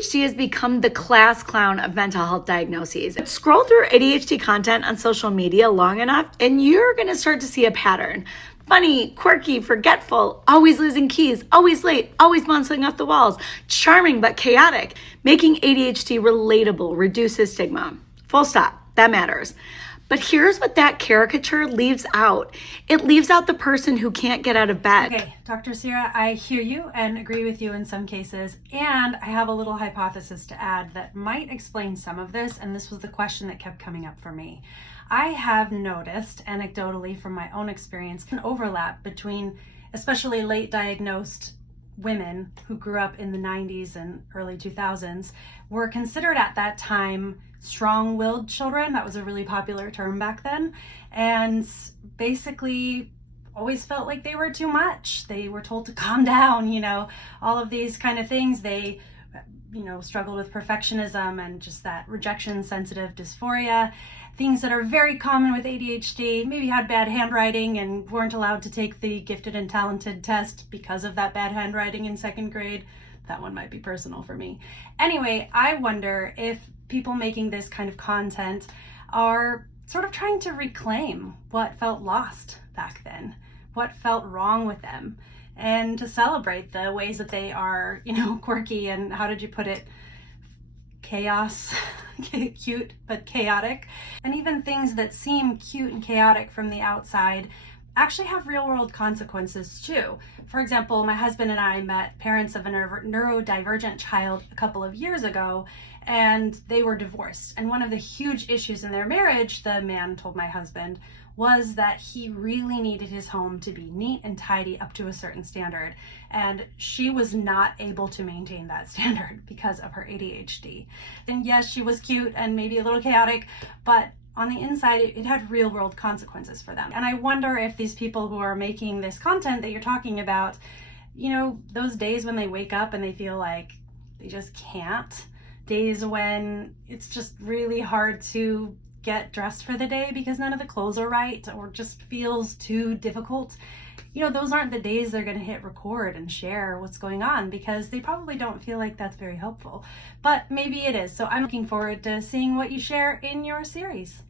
ADHD has become the class clown of mental health diagnoses. Scroll through ADHD content on social media long enough, and you're going to start to see a pattern. Funny, quirky, forgetful, always losing keys, always late, always bouncing off the walls, charming but chaotic. Making ADHD relatable reduces stigma. Full stop. That matters. But here's what that caricature leaves out. It leaves out the person who can't get out of bed. Okay, Dr. Sierra, I hear you and agree with you in some cases. And I have a little hypothesis to add that might explain some of this. And this was the question that kept coming up for me. I have noticed anecdotally from my own experience an overlap between especially late diagnosed women who grew up in the 90s and early 2000s were considered at that time strong-willed children. That was a really popular term back then, and basically always felt like they were too much. They were told to calm down, all of these kind of things. They struggled with perfectionism and just that rejection sensitive dysphoria, things that are very common with ADHD. Maybe had bad handwriting and weren't allowed to take the gifted and talented test because of that bad handwriting in second grade. That one might be personal for me. Anyway, I wonder if people making this kind of content are sort of trying to reclaim what felt lost back then, what felt wrong with them, and to celebrate the ways that they are, quirky and, how did you put it, chaos, cute but chaotic. And even things that seem cute and chaotic from the outside actually have real world consequences too. For example, my husband and I met parents of a neurodivergent child a couple of years ago, and they were divorced. And one of the huge issues in their marriage, the man told my husband, was that he really needed his home to be neat and tidy up to a certain standard. And she was not able to maintain that standard because of her ADHD. And yes, she was cute and maybe a little chaotic, but on the inside, it had real world consequences for them. And I wonder if these people who are making this content that you're talking about, those days when they wake up and they feel like they just can't, days when it's just really hard to get dressed for the day because none of the clothes are right or just feels too difficult. Those aren't the days they're going to hit record and share what's going on because they probably don't feel like that's very helpful. But maybe it is. So I'm looking forward to seeing what you share in your series.